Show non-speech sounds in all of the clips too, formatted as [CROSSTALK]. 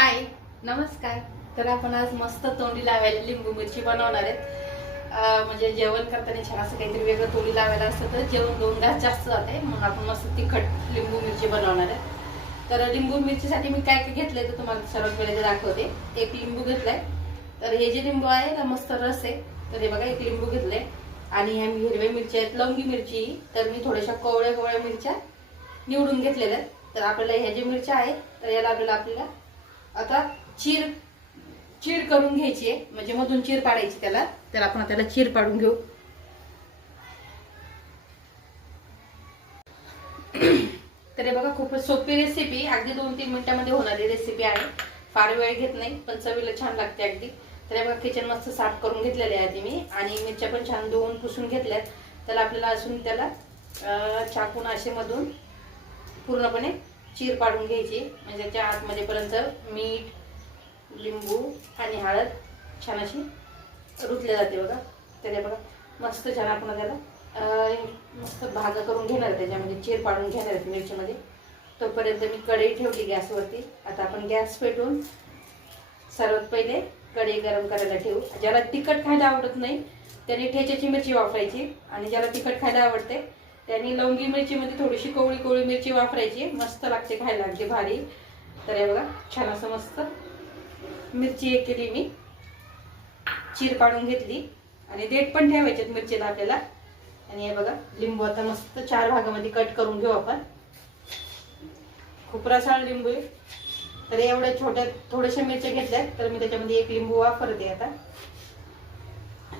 हाय नमस्कार. तर आपण आज मस्त तोंडी लावायला लिंबू मिरची बनवणार आहेत. म्हणजे जेवण करताना छान असं काहीतरी वेगळं तोंडी लावायला असतं तर जेवण दोन घास जास्त जाते म्हणून आपण मस्त तिखट लिंबू मिरची बनवणार आहे. तर लिंबू मिरचीसाठी मी काय काय घेतलंय तर तुम्हाला सर्वात पहिले ते दाखवते. एक लिंबू घेतलाय. तर हे जे लिंबू आहे ना मस्त रस आहे. तर हे बघा एक लिंबू घेतलंय. आणि ह्या हिरव्या मिरच्या आहेत. लवंगी मिरची. तर मी थोड्याशा कोवळ्या कोवळ्या मिरच्या निवडून घेतलेल्या आहेत. तर आपल्याला ह्या ज्या मिरच्या आहेत तर याला आपल्याला आपल्याला आता चीर चीर करून घ्यायची आहे. म्हणजे मधून चीर पाडायची त्याला. तर आपण त्याला चीर पाडून घेऊ. तर हे बघा खूपच सोपी रेसिपी अगदी दोन तीन मिनिटांमध्ये होणारी रेसिपी आहे. फार वेळ घेत नाही पण चवीला छान लागते अगदी. तर हे बघा किचन मस्त साफ करून घेतलेले आहे आधी मी. आणि मिरच्या पण छान धुवून पुसून घेतल्यात. त्याला आपल्याला असून त्याला चाकून असे मधून पूर्णपणे चीर पाडून घ्यायची. म्हणजे त्याच्या आतमध्ये पर्यंत मीठ लिंबू आणि हळद छान अशी रुतल्या जाते बघा. त्याने बघा मस्त छान आपण त्याला मस्त भागा करून घेणार त्याच्यामध्ये चीर पाडून घेणार आहेत मिरचीमध्ये. तोपर्यंत मी कढई ठेवली गॅसवरती. आता आपण गॅस पेटून सर्वात पहिले कढई गरम करायला ठेवू. ज्याला तिखट खायला आवडत नाही त्याने ठेच्याची मिरची वापरायची. आणि ज्याला तिखट खायला आवडते त्यांनी लवंगी मिरचीमध्ये थोडीशी कोवळी कोवळी मिरची वापरायची. मस्त लागते खायला अगदी भारी. तर हे बघा छान असं मस्त मिरची एक केली मी. चीर पाडून घेतली. आणि देठ पण ठेवायचे मिरचीला आपल्याला. आणि हे बघा लिंबू आता मस्त चार भागामध्ये कट करून घेऊ आपण. खूप रसाळ लिंबू आहे. तर एवढ्या छोट्या थोड्याशा मिरच्या घेतल्या तर मी त्याच्यामध्ये एक लिंबू वापरते आता.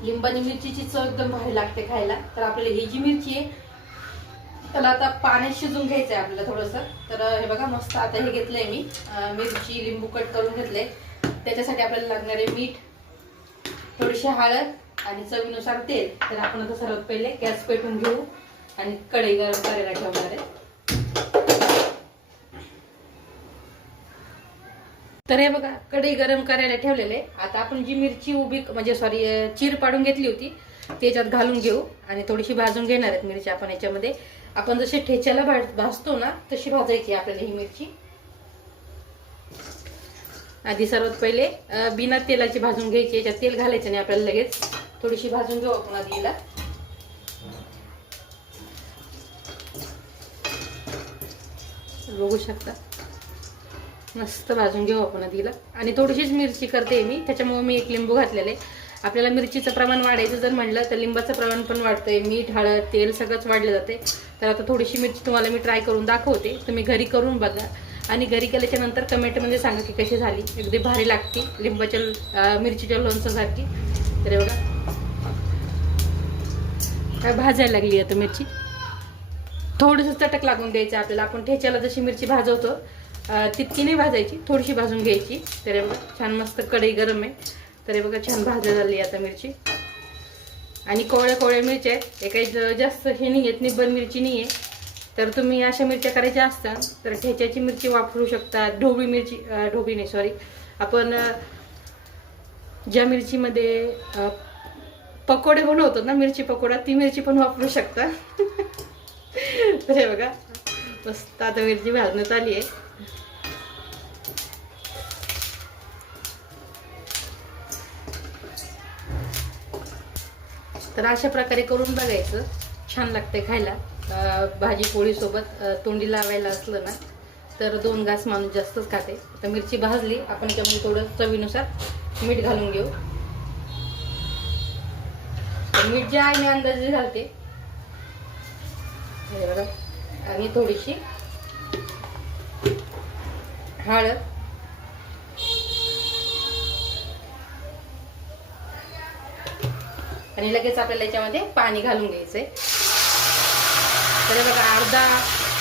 लिंबानी मिरचीची चव एकदम भारी लागते खायला. तर आपल्याला ही जी मिरची आहे त्याला आता पाण्यात शिजून घ्यायचं आहे आपल्याला थोडस. तर हे बघा मस्त आता हे घेतलंय मी. मिरची लिंबू कट करून घेतले त्याच्यासाठी आपल्याला लागणारे मीठ थोडीशी हळद आणि चवीनुसार तेल. तर आपण आता सर्वात पहिले गॅस पेटून घेऊ आणि कढई गरम करायला ठेवणार आहे. तर हे बघा कढई गरम करायला ठेवलेले. आता आपण जी मिरची उभी म्हणजे सॉरी चीर पाडून घेतली होती त्याच्यात घालून घेऊ. आणि थोडीशी भाजून घेणार आहेत मिरची आपण याच्यामध्ये. आपण जशी ठेच्याला भाज- भाजतो ना तशी भाजायची आपल्याला ही मिरची. आधी सर्वात पहिले बिना तेलाची भाजून घ्यायची याच्यात तेल घालायचं नाही आपल्याला लगेच. थोडीशी भाजून घेऊ आपण आधी हिला बघू शकता. मस्त भाजून घेऊ आपण आधीला आणि थोडीशीच मिरची करते मी त्याच्यामुळे मी एक लिंबू घातलेले आपल्याला मिरचीचं प्रमाण वाढायचं जर म्हणलं तर लिंबाचं प्रमाण पण वाढतंय मीठ हळद तेल सगळंच वाढलं जाते तर आता थोडीशी मिरची तुम्हाला मी ट्राय करून दाखवते. तुम्ही घरी करून बघा. आणि घरी केल्याच्यानंतर कमेंटमध्ये सांगा की कशी झाली. अगदी भारी लागते लिंबाच्या मिरचीच्या लोणच्यासारखी तर बघा काय भाजायला लागली आता मिरची? थोडंसं चटक लागून द्यायचं आपल्याला. आपण ठेच्याला जशी मिरची भाजवतो तितकी नाही भाजायची थोडीशी भाजून घ्यायची. तर बघा छान मस्त कढई गरम आहे. तर हे बघा छान भाजा झाली आता मिरची. आणि कोवळ्या कोवळ्या मिरच्या आहेत. हे काही जास्त हे नाही आहेत निब्बर मिरची नाही आहे. तर तुम्ही अशा मिरच्या करायच्या असतात तर ठेच्याची मिरची वापरू शकता ढोबळी मिरची ढोबळी नाही सॉरी आपण ज्या मिरचीमध्ये पकोडे बनवतो ना मिरची पकोडा ती मिरची पण वापरू शकता. [LAUGHS] तर हे बघा मस्त आता मिरची भाजण्यात आली आहे. तर अशा प्रकारे करून बघायचं. छान लागते खायला. भाजी पोळी सोबत तोंडी लावायला असलं ना तर दोन घास माणूस जास्तच खाते. तर मिरची भाजली आपण त्यामध्ये थोडं चवीनुसार मीठ घालून घेऊ. मीठ जे आहे मी अंदाजे घालते. बघा. आणि थोडीशी हळद. आणि लगेच आपल्याला याच्यामध्ये पाणी घालून घ्यायचंय. तर बघा अर्धा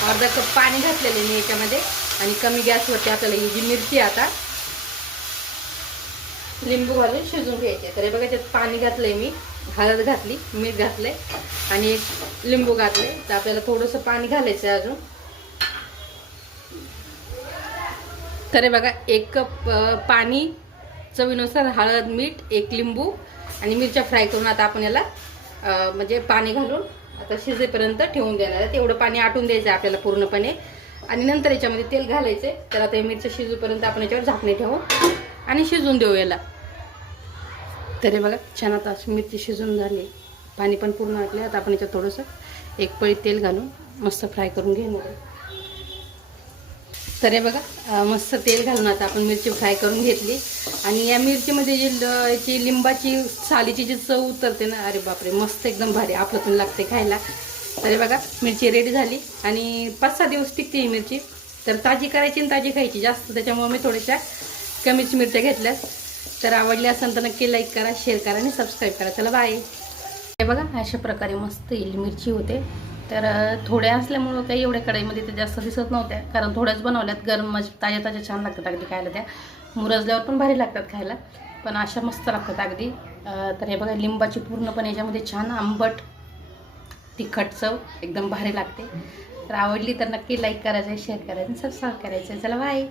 अर्धा कप पाणी घातलेले मी याच्यामध्ये. आणि कमी गॅसवरती आपल्याला ही जी मिरची आता लिंबू घालून शिजून घ्यायचे तर हे बघा त्यात पाणी घातलंय मी. हळद घातली मीठ घातलंय आणि लिंबू घातले तर आपल्याला थोडंसं पाणी घालायचं आहे अजून. तर हे बघा एक कप पाणी चवीनुसार हळद मीठ एक लिंबू आणि मिरच्या फ्राय करून आता आपण याला म्हणजे पाणी घालून आता शिजेपर्यंत ठेवून देणार आहे. तेवढं पाणी आटून द्यायचं आपल्याला पूर्णपणे. आणि नंतर याच्यामध्ये तेल घालायचे तर आता हे मिरच्या शिजूपर्यंत आपण याच्यावर झाकणे ठेवू आणि शिजून देऊ याला. तरी बघा छान आता मिरची शिजून झाली. पाणी पण पूर्ण आटले आता आपण याच्यात थोडंसं एक पळी तेल घालून मस्त फ्राय करून घेणार आहे. तर हे बघा मस्त तेल घालून आता आपण मिरची फ्राय करून घेतली. आणि या मिरचीमध्ये जी याची लिंबाची सालीची जी चव उतरते ना अरे बापरे मस्त एकदम भारी आपलं पण लागते खायला. तर हे बघा मिरची रेडी झाली. आणि पाच सहा दिवस टिकते ही मिरची. तर ताजी करायची आणि ताजी खायची जास्त त्याच्यामुळे मी थोड्याशा कमीच मिरच्या घेतल्यात. तर आवडली असेल तर नक्की लाईक करा शेअर करा आणि सबस्क्राईब करा. चला बाय हे बघा अशा प्रकारे मस्त येईल मिरची होते. तर थोड्या असल्यामुळं काही एवढ्या कढईमध्ये ते जास्त दिसत नव्हत्या. कारण थोड्याच बनवल्यात. गरम मज ताज्या ताज्या छान लागतात अगदी खायला त्या. मुरजल्यावर पण भारी लागतात खायला. पण अशा मस्त लागतात अगदी. तर हे बघा लिंबाची पूर्णपणे याच्यामध्ये छान आंबट तिखट चव एकदम भारी लागते. तर आवडली तर नक्की लाईक करायचं शेअर करायचं सबस्क्राईब करायचं. चला बाय